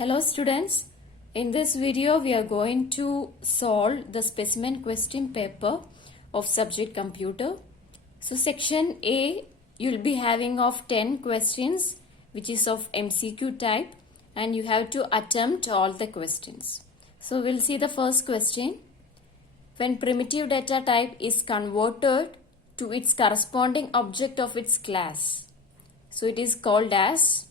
Hello students, in this video we are going to solve the specimen question paper of subject computer. So section A, you will be having of 10 questions which is of MCQ type and you have to attempt all the questions. So we'll see the first question. When primitive data type is converted to its corresponding object of its class, so it is called as,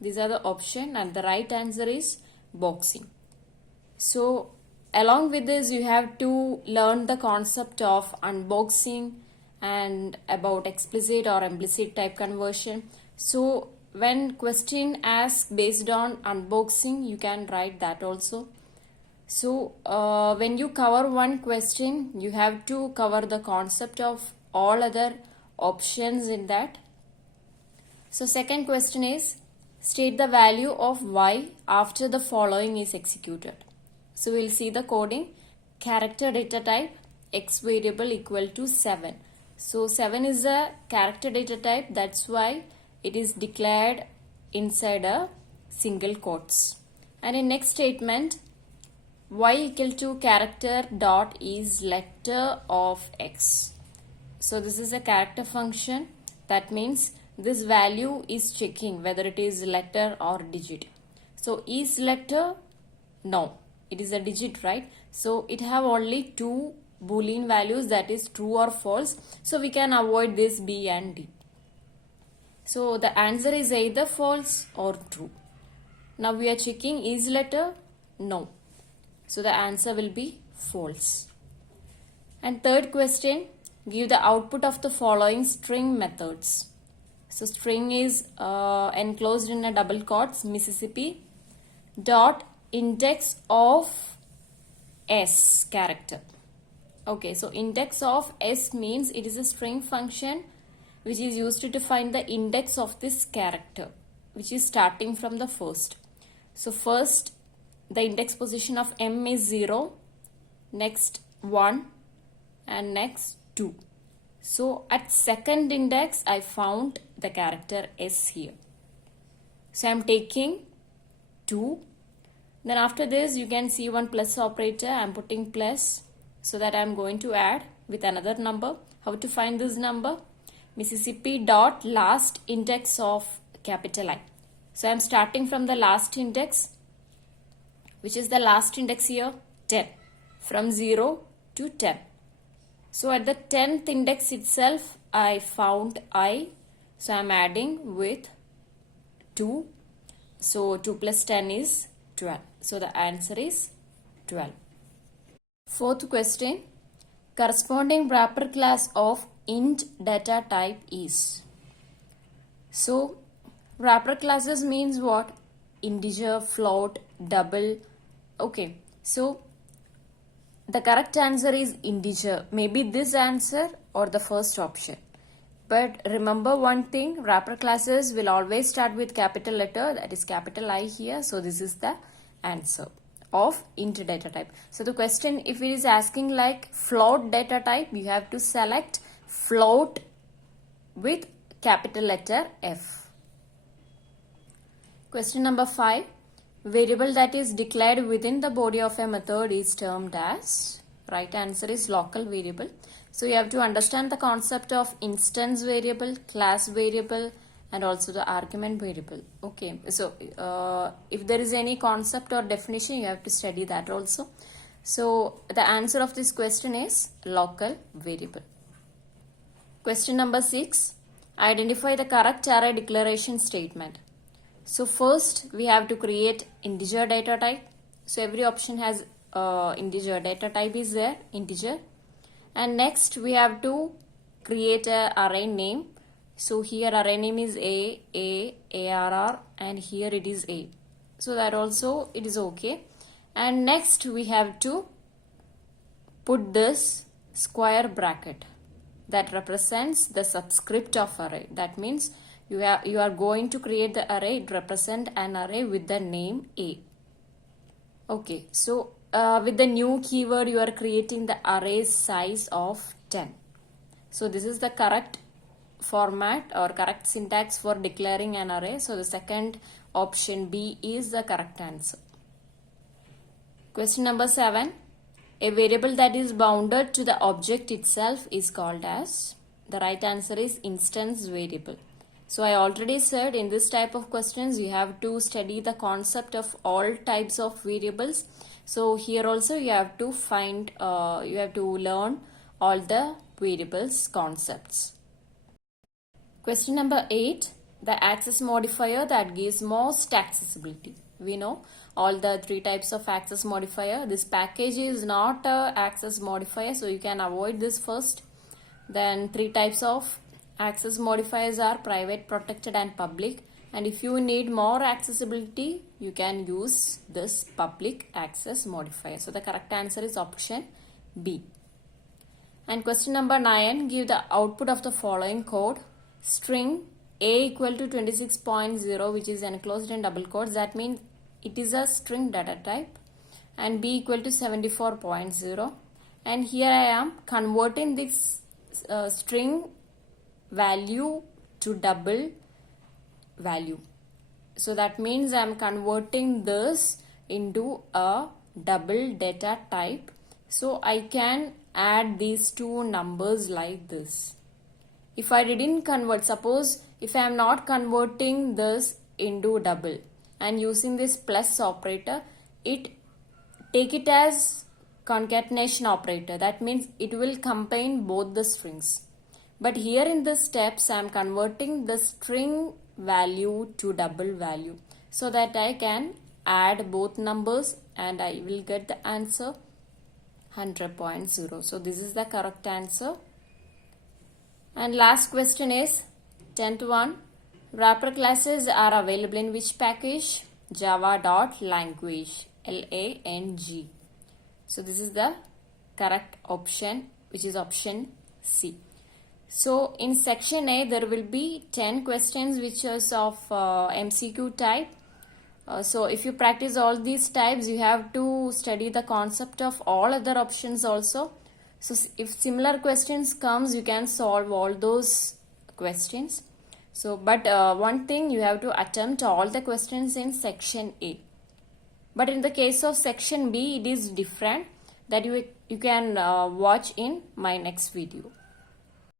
these are the option and the right answer is boxing. So along with this you have to learn the concept of unboxing and about explicit or implicit type conversion. So when question asks based on unboxing, you can write that also. So when you cover one question, you have to cover the concept of all other options in that. So second question is, state the value of y after the following is executed. So we'll see the coding. Character data type x variable equal to 7. So 7 is a character data type, that's why it is declared inside a single quotes. And in next statement, y equal to character dot is letter of x. So this is a character function, that means this value is checking whether it is letter or digit. So is letter? No, it is a digit, right? So it have only two boolean values, that is true or false. So we can avoid this B and D. So the answer is either false or true. Now we are checking is letter? No. So the answer will be false. And third question, give the output of the following string methods. So string is enclosed in a double quotes, Mississippi dot index of s character. Okay, so index of s means it is a string function which is used to find the index of this character, which is starting from the first. So first the index position of m is 0, next 1 and next 2. So at second index I found the character s here. So I am taking 2. Then after this you can see one plus operator. I am putting plus so that I am going to add with another number. How to find this number? Mississippi dot last index of capital I. So I am starting from the last index. Which is the last index here? 10. From 0 to 10. So at the 10th index itself, I found I. So I am adding with 2. So 2 plus 10 is 12. So the answer is 12. Fourth question. Corresponding wrapper class of int data type is. So wrapper classes means what? Integer, float, double. Okay. So the correct answer is integer. Maybe this answer or the first option. But remember one thing, wrapper classes will always start with capital letter, that is capital I here. So this is the answer of int data type. So the question, if it is asking like float data type, you have to select float with capital letter F. Question number 5. Variable that is declared within the body of a method is termed as, right answer is local variable. So you have to understand the concept of instance variable, class variable and also the argument variable. Okay, so if there is any concept or definition, you have to study that also. So the answer of this question is local variable. Question number 6. Identify the correct array declaration statement. So first we have to create integer data type. So every option has integer data type is there, integer. And next we have to create a array name. So here array name is ARR and here it is A. So that also it is okay. And next we have to put this square bracket that represents the subscript of array. That means you are going to create the array, it represent an array with the name A. Okay, so with the new keyword you are creating the array size of 10. So this is the correct format or correct syntax for declaring an array. So the second option B is the correct answer. Question number 7. A variable that is bounded to the object itself is called as? The right answer is instance variable. So I already said in this type of questions you have to study the concept of all types of variables. So here also you have to learn all the variables concepts. Question number 8. The access modifier that gives most accessibility. We know all the 3 types of access modifier. This package is not a access modifier, so you can avoid this first. Then 3 types of access modifiers are private, protected and public. And if you need more accessibility, you can use this public access modifier. So the correct answer is option B. And question number 9. Give the output of the following code. String A equal to 26.0, which is enclosed in double quotes. That means it is a string data type. And B equal to 74.0. And here I am converting this string value to double value. So that means I am converting this into a double data type. So I can add these 2 numbers like this. If I didn't convert, suppose if I am not converting this into double and using this plus operator, take it as concatenation operator. That means it will combine both the strings. But here in the steps I am converting the string value to double value so that I can add both numbers and I will get the answer 100.0. So this is the correct answer. And last question is 10th one. Wrapper classes are available in which package? Java.language, LANG. So this is the correct option, which is option C. So in section A there will be 10 questions which is of MCQ type. So if you practice all these types, you have to study the concept of all other options also. So if similar questions comes, you can solve all those questions. So but one thing, you have to attempt all the questions in section A. But in the case of section B, it is different, that you can watch in my next video.